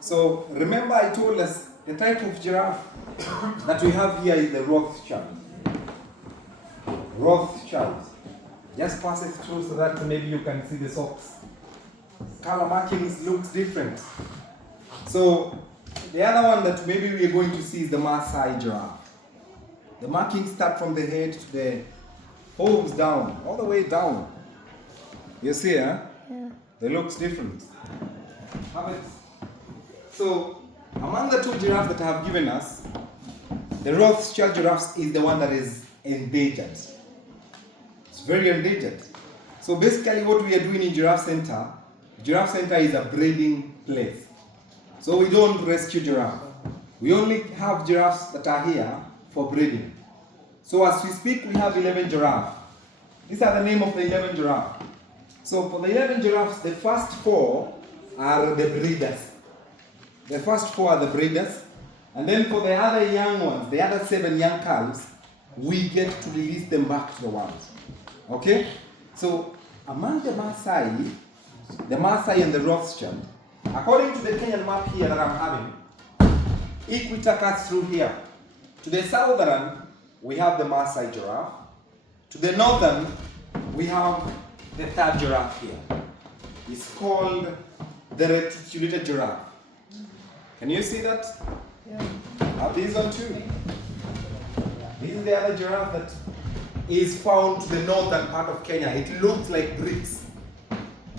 So remember I told us the type of giraffe that we have here is the Rothschild. Rothschild. Just pass it through so that maybe you can see the socks. Color markings looks different. So the other one that maybe we are going to see is the Maasai giraffe. The markings start from the head to the hooves down, all the way down. You see, huh? Yeah. They looks different. Have it. So among the two giraffes that I have given us, the Rothschild giraffe is the one that is endangered. It's very endangered. So basically what we are doing in Giraffe Center is a breeding place. So we don't rescue giraffe. We only have giraffes that are here for breeding. So as we speak, we have 11 giraffes. These are the name of the 11 giraffes. So for the 11 giraffes, the first 4 are the breeders. The first 4 are the breeders. And then for the other young ones, the other 7 young calves, we get to release them back to the wild. Okay? So among the Maasai and the Rothschild, according to the Kenyan map here that I'm having, equator cuts through here. To the southern, we have the Maasai giraffe. To the northern, we have the third giraffe here. It's called the reticulated giraffe. Can you see that? Yeah. Have these on too? This is the other giraffe that is found to the northern part of Kenya. It looks like bricks.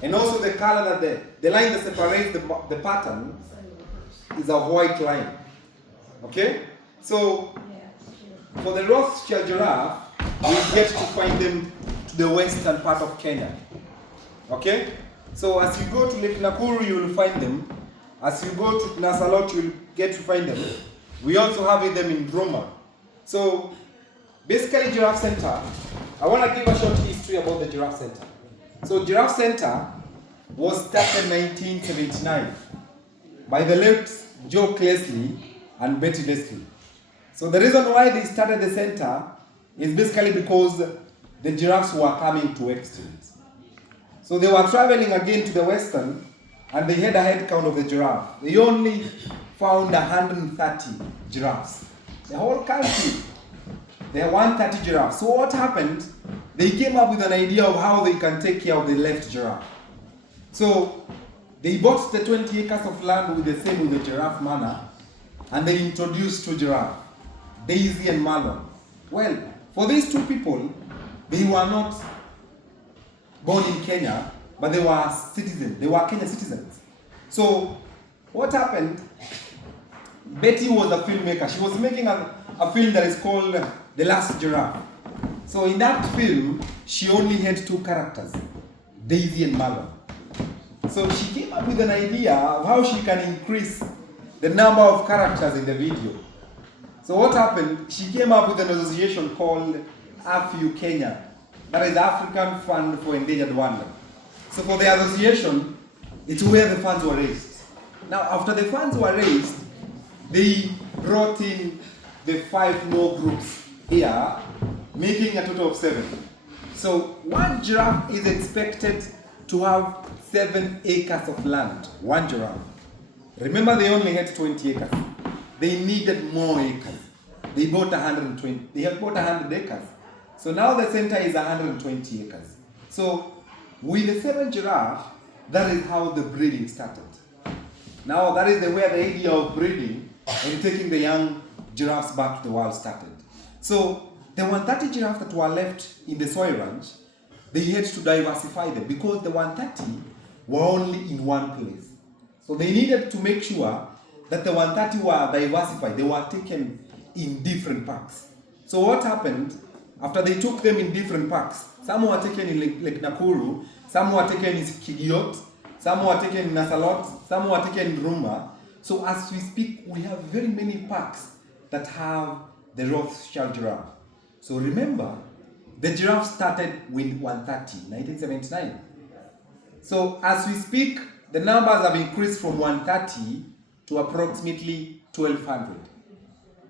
And also the color that the line that separates the pattern is a white line. Okay? So for the Rothschild giraffe, we get to find them to the western part of Kenya. Okay? So as you go to Lake Nakuru, you will find them. As you go to Nasalot, you will get to find them. We also have them in Roma. So basically Giraffe Center, I want to give a short history about the Giraffe Center. So Giraffe Center was started in 1979 by the late Joe Leslie and Betty Leslie. So the reason why they started the center is basically because the giraffes were coming to extinct. So they were traveling again to the western and they had a head count of the giraffe. They only found 130 giraffes. The whole country, there are 130 giraffes. So what happened? They came up with an idea of how they can take care of the left giraffe. So they bought the 20 acres of land with the same with the giraffe manor, and they introduced 2 giraffes, Daisy and Marlon. Well, for these 2 people, they were not born in Kenya, but they were citizens. They were Kenyan citizens. So what happened? Betty was a filmmaker. She was making a film that is called The Last Giraffe. So in that film, she only had 2 characters, Daisy and Marlon. So she came up with an idea of how she can increase the number of characters in the video. So what happened? She came up with an association called AFU Kenya, that is African Fund for Endangered Wildlife. So for the association, it's where the funds were raised. Now after the funds were raised, they brought in the 5 more groups here, making a total of 7. So one giraffe is expected to have 7 acres of land, one giraffe. Remember they only had 20 acres. They needed more acres. They bought 120, they have bought 100 acres. So now the center is 120 acres. So with the 7 giraffe, that is how the breeding started. Now that is where the idea of breeding and taking the young giraffes back to the wild started. So the 130 giraffes that were left in the soil ranch, they had to diversify them because the 130 were only in one place. So they needed to make sure that the 130 were diversified. They were taken in different packs. So what happened, after they took them in different packs, some were taken in Lake Nakuru, some were taken in Kigiot, some were taken in Nasalot, some were taken in Rumba. So as we speak, we have very many packs that have the Rothschild giraffe. So remember, the giraffe started with 130, 1979. So as we speak, the numbers have increased from 130 to approximately 1200.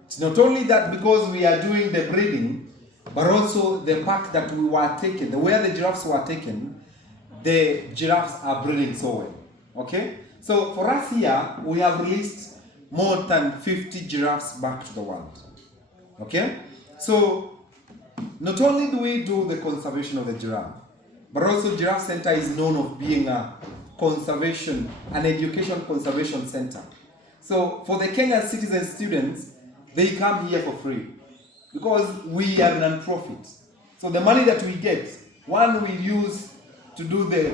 It's not only that because we are doing the breeding, but also the pack that we were taken, where the giraffes were taken, the giraffes are breeding so well. Okay? So for us here, we have released more than 50 giraffes back to the world. Okay? So not only do we do the conservation of the giraffe, but also Giraffe Center is known of being a an education conservation center. So for the Kenyan citizen students, they come here for free because we are non-profit. So the money that we get, one we use to do the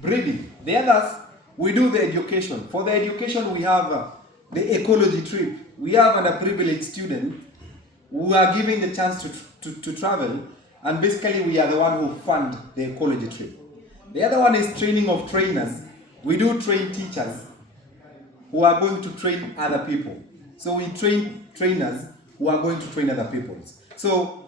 breeding, the others we do the education. For the education, we have the ecology trip. We have an underprivileged student who are given the chance to travel, and basically we are the one who fund the ecology trip. The other one is training of trainers. We do train teachers who are going to train other people. So we train trainers who are going to train other people. So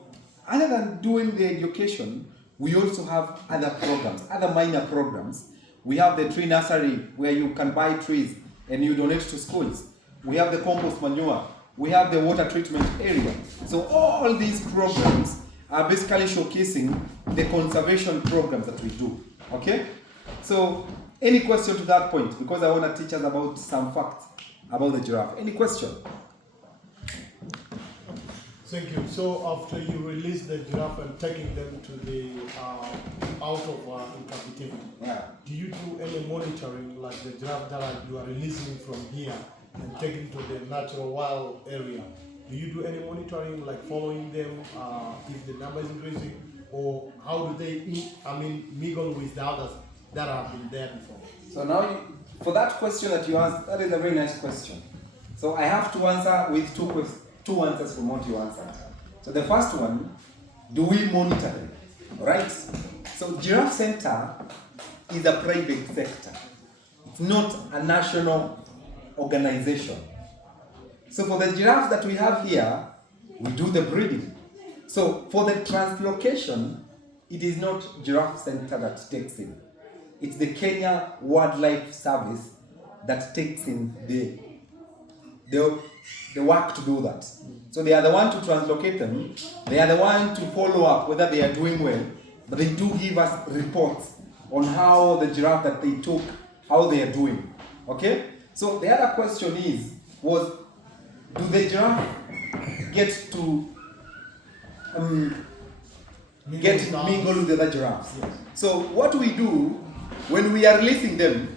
other than doing the education, we also have other programs, other minor programs. We have the tree nursery where you can buy trees and you donate to schools. We have the compost manure. We have the water treatment area. So all these programs are basically showcasing the conservation programs that we do. Okay? So any question to that point? Because I want to teach us about some facts about the giraffe. Any question? Thank you. So after you release the giraffe and taking them to the out of in captivity, do you do any monitoring like the giraffe that you are releasing from here and taking to the natural wild area? Do you do any monitoring like following them if the number is increasing, or how do they mingle with the others that have been there before? So now, for that question that you asked, that is a very nice question. So I have to answer with two answers from what you answered. So the first one, do we monitor them? Right? So Giraffe Center is a private sector. It's not a national organization. So for the giraffes that we have here, we do the breeding. So for the translocation, it is not Giraffe Center that takes in. It's the Kenya Wildlife Service that takes in the work to do that. So they are the one to translocate them. They are the one to follow up whether they are doing well. But they do give us reports on how the giraffe that they took, how they are doing. Okay? So the other question do the giraffe get to mingle with the other giraffes? Yes. So what we do, when we are releasing them,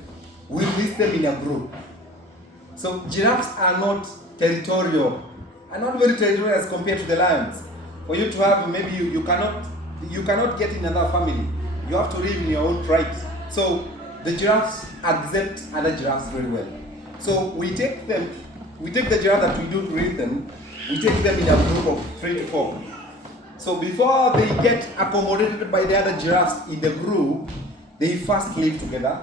we release them in a group. So giraffes are not territorial, are not very territorial as compared to the lions. For you to have, maybe you cannot get in another family. You have to live in your own tribe. So the giraffes accept other giraffes very well. So we take the giraffe that we do breed them, we take them in a group of 3 to 4. So before they get accommodated by the other giraffes in the group, they first live together,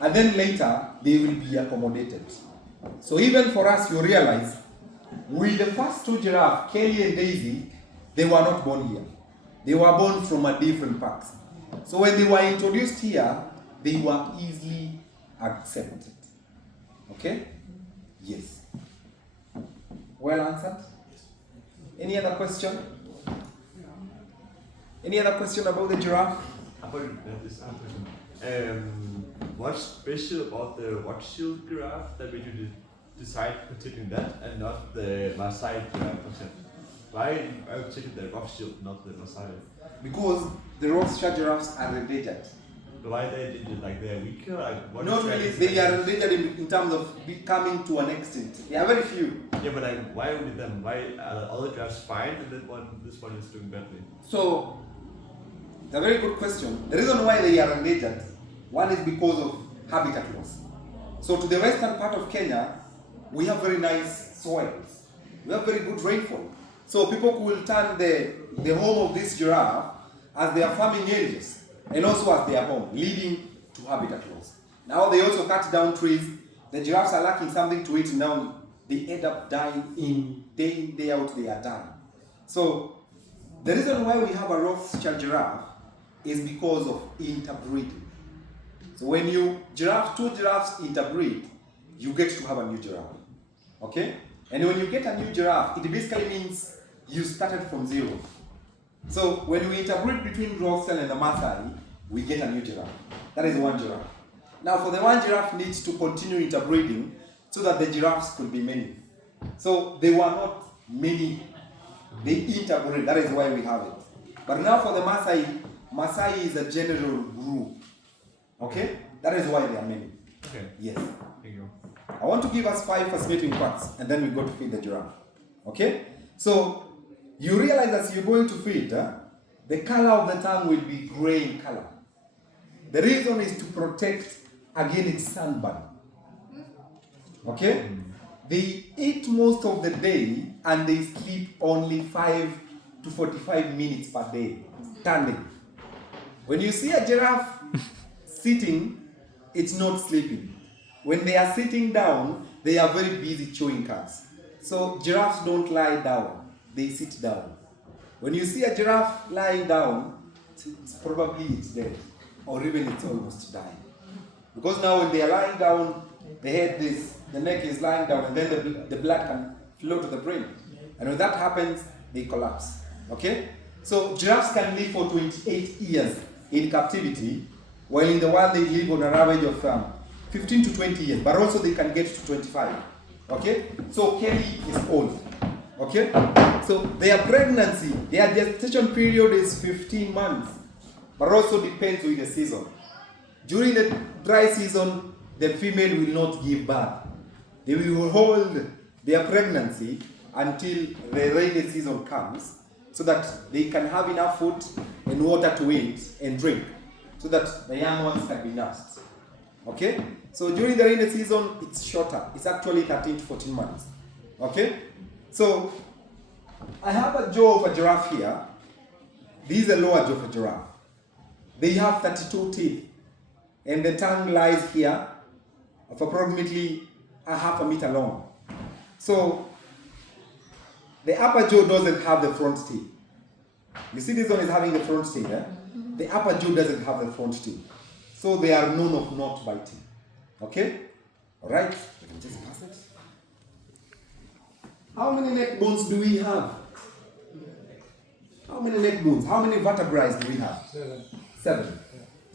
and then later they will be accommodated. So even for us, you realize, with the first 2 giraffes, Kelly and Daisy, they were not born here. They were born from a different packs. So when they were introduced here, they were easily accepted. Okay? Yes. Well answered? Any other question? Any other question about the giraffe? What's special about the Rothschild giraffe that made you decide particularly that and not the Maasai giraffe, for example? Why particularly the Rothschild, not the Maasai? Because the Rothschild giraffes are endangered. But why they they're weaker? Not really, they are endangered in terms of becoming to an extent. They are very few. Yeah, but why only them? Why are all the giraffes fine and this one is doing badly? So, it's a very good question. The reason why they are endangered, one is because of habitat loss. So to the western part of Kenya, we have very nice soils. We have very good rainfall. So people will turn the home of this giraffe as their farming areas and also as their home, leading to habitat loss. Now they also cut down trees. The giraffes are lacking something to eat. Now they end up dying day in, day out, they are dying. So the reason why we have a Rothschild giraffe is because of interbreeding. So when two giraffes interbreed, you get to have a new giraffe. Okay? And when you get a new giraffe, it basically means you started from zero. So when we interbreed between Rothschild and the Maasai, we get a new giraffe. That is one giraffe. Now for the one giraffe needs to continue interbreeding so that the giraffes could be many. So they were not many, they interbred, that is why we have it. But now for the Maasai is a general group. Okay? That is why there are many. Okay. Yes. Thank you. I want to give us 5 fascinating facts and then we go to feed the giraffe. Okay? So you realize as you're going to feed, the color of the tongue will be gray in color. The reason is to protect against sunburn. Okay? They eat most of the day and they sleep only 5 to 45 minutes per day, standing. When you see a giraffe sitting, it's not sleeping. When they are sitting down, they are very busy chewing cuts. So giraffes don't lie down, they sit down. When you see a giraffe lying down, it's probably it's dead, or even it's almost dying. Because now when they are lying down, the head is, the neck is lying down, and then the blood can flow to the brain. And when that happens, they collapse. Okay? So giraffes can live for 28 years in captivity, while in the wild they live on an average of 15 to 20 years, but also they can get to 25. Okay? So Kelly is old. Okay? So their pregnancy, their gestation period is 15 months, but also depends with the season. During the dry season, the female will not give birth. They will hold their pregnancy until the rainy season comes, so that they can have enough food and water to eat and drink, so that the young ones can be nursed. Okay? So during the rainy season, it's shorter. It's actually 13 to 14 months. Okay? So I have a jaw of a giraffe here. This is the lower jaw of a giraffe. They have 32 teeth, and the tongue lies here of approximately a half a meter long. So the upper jaw doesn't have the front teeth. You see this one is having the front teeth. The upper jaw doesn't have the front teeth. So they are known of not biting. Okay? Alright, we can just pass it. How many neck bones do we have? How many neck bones? How many vertebrae do we have? 7.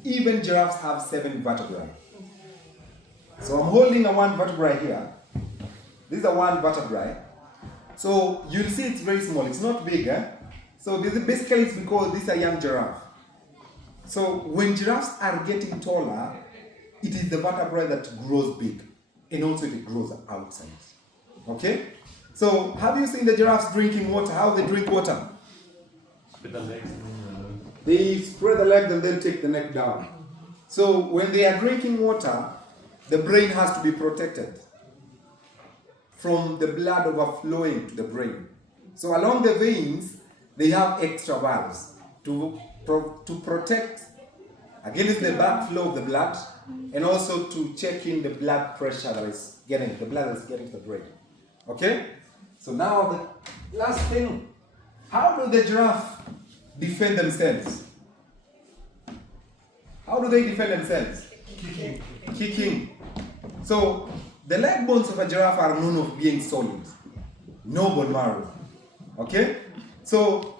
Even giraffes have 7 vertebrae. So I'm holding a 1 vertebrae here. This is a 1 vertebrae. So you'll see it's very small. It's not big. So basically it's because this is a young giraffe. So when giraffes are getting taller, it is the vertebrae that grows big. And also it grows outside. Okay? So have you seen the giraffes drinking water? How they drink water? With the legs. They spread the legs and then take the neck down. So when they are drinking water, the brain has to be protected from the blood overflowing to the brain. So along the veins, they have extra valves to protect against the backflow of the blood, and also to check in the blood pressure that is getting, the blood that is getting to the brain. Okay? So now the last thing, how do the giraffe defend themselves? How do they defend themselves? Kicking. So the leg bones of a giraffe are known of being solid, no bone marrow. Okay? So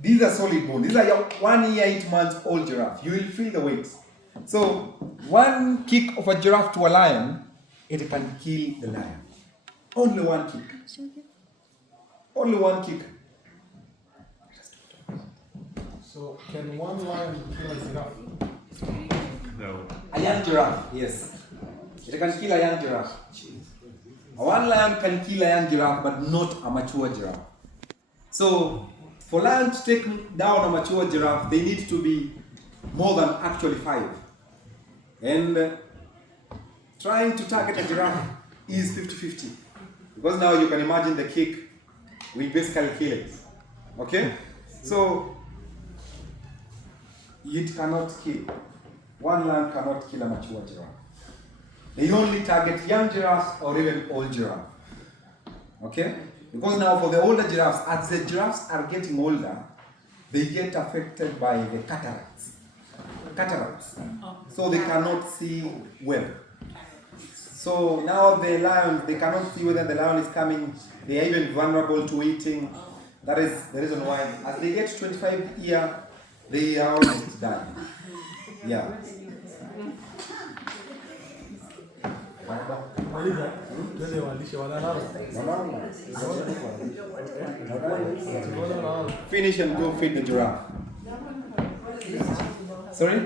these are solid bones. These are your 1 year, 8 months old giraffe. You will feel the weight. So one kick of a giraffe to a lion, it can kill the lion. Only one kick. Only one kick. So can one lion kill a giraffe? No. A young giraffe, yes. It can kill a young giraffe. One lion can kill a young giraffe, but not a mature giraffe. So for lion to take down a mature giraffe, they need to be more than actually 5. And trying to target a giraffe is 50-50. Because now you can imagine the kick will basically kill it. Okay? So it cannot kill. One lion cannot kill a mature giraffe. They only target young giraffes or even old giraffe. Okay? Because now for the older giraffes, as the giraffes are getting older, they get affected by the cataracts. So they cannot see well. So now the lions, they cannot see whether the lion is coming. They are even vulnerable to eating. That is the reason why, as they get 25 years, they are almost dying. Yeah. Maliza. Twende walishe wanalala. Finish and go feed the giraffe. Sorry?